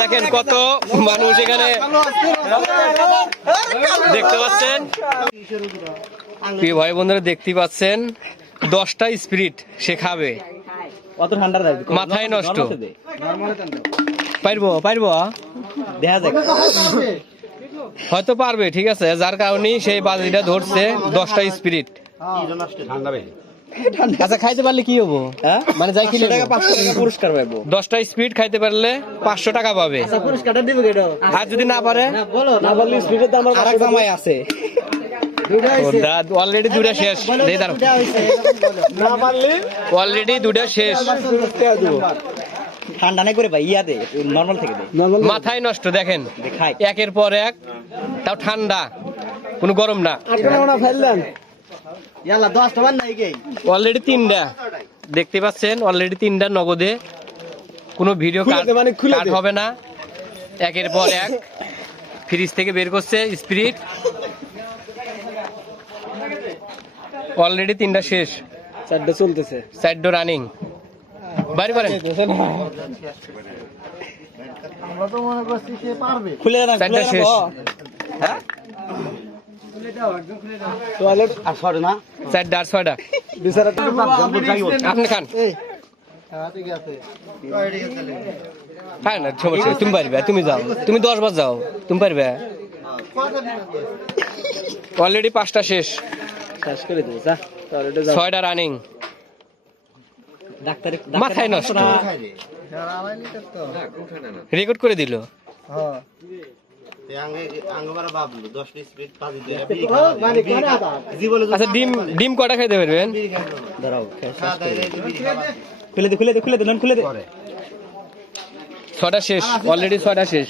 দেখেন কত মানুষ এখানে দেখতে পাচ্ছেন, প্রিয় ভাই বন্ধুরা দেখতে পাচ্ছেন 10টা স্পিরিট সে খাবে। মাথায় নষ্ট। পারবো দেখা যাক, হয়তো পারবে, ঠিক আছে, যার কারণে সেই বাজিটা ধরছে 10টা স্পিরিট। আচ্ছা খাইতে পারলে কি হবো? মানে যাই খেলে পুরস্কার পাবো। 10টা স্পিড খাইতে পারলে 500 টাকা পাবে। পুরস্কারটা দিবে কেন? আর যদি না পারে না পারলে স্পিডের দাম আর কামাই আছে। অলরেডি দুটা শেষ। অলরেডি দুটা শেষ। ঠান্ডা নাই করে ভাই, ইয়া দে, নরমাল থেকে দে। মাথায় নষ্ট। দেখেন একের পর এক, তাও ঠান্ডা, কোনো গরম না। অলরেডি 3টা দেখতে পাচ্ছেন, অলরেডি 3টা নগদে, কোনো ভিডিও কাট হবে না। একের পর এক ফ্রিজ থেকে বের করছে স্পিরিট। অলরেডি 3টা শেষ, 4টা চলতেছে, 4টা রানিং। বাড়ি পারেন খুলে দেন, 4টা শেষ। হ্যাঁ টয়লেট আর সরে না 4টা আর 6টা আপনি খান। হ্যাঁ না সমস্যা, তুমি পারবে, তুমি যাও, তুমি 10 বার যাও, তুমি পারবে। অলরেডি 5টা শেষ, শেষ করে দিও। 6টা রানিং। মাথায় নষ্ট, রেকর্ড করে দিল। আচ্ছা ডিম কটা খাইতে পারবেন? খুলে দে 6টা শেষ, অলরেডি 6টা শেষ।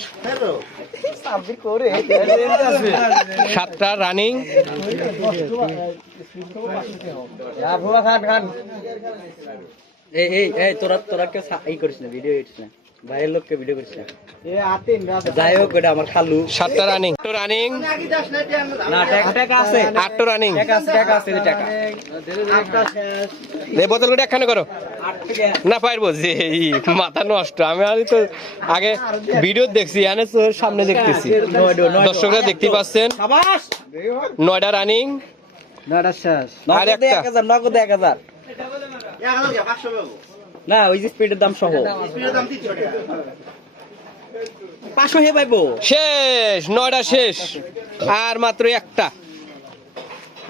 7টা রানিং। এই তোরা কে ই করিস না, ভিডিও করিস না, বাইরের লোককে ভিডিও করিস না। যাই হোক, এটা আমার খালু। 7টা রানিং। রানিং না টাকা আছে, 8টা রানিং। টাকা আছে টাকা। এই বোতল করে একখানে করো না, পারবো যে মাথা নষ্ট। আমি তো আগে ভিডিও দেখছি, এনে তোর সামনে দেখতেছি, দর্শকরা দেখতে পাচ্ছেন। 9টা রানিং, 9টা শেষ। আর একটা 1000 না, ওই যে স্পিডের দাম সহ 500 হে পাইবো। শেষ, 9টা শেষ, আর মাত্র একটা।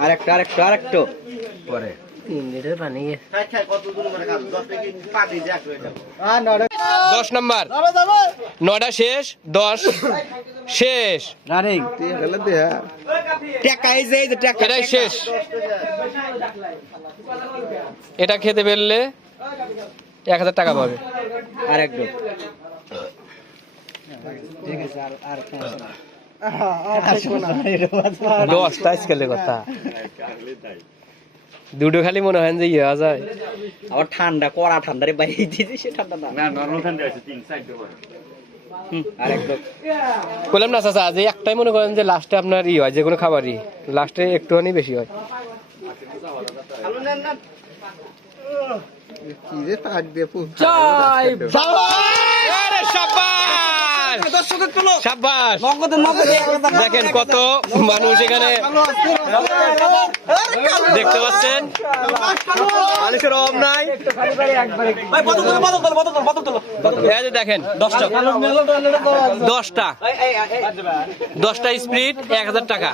আরেকটা পরে 10 নাম্বার। 9টা শেষ, 10 শেষ, রানিং। টাকা এই যে টাকা, এটাই শেষ। এটা খেতে পারলে 1000 টাকা পাবে। আর একদম 10টা স্কেলের কথা, দুটো খালি মনে হয় যে ইয়া যায়। আবার ঠান্ডা, কড়া ঠান্ডারে বাইরে দিয়েছে, সে ঠান্ডা না, নরমাল ঠান্ডা আছে 3-4 ডিগ্রি। আর একদম বললাম না চাচা, যে একটাই মনে করেন যে লাস্টে আপনার ই হয়, যে কোনো খাবারই লাস্টে একটুখানি বেশি হয়। দেখেন কত মানুষ এখানে দেখতে পাচ্ছেন, মানুষের অভাব নাই। দেখেন 10টা স্পিরিট 1000 টাকা।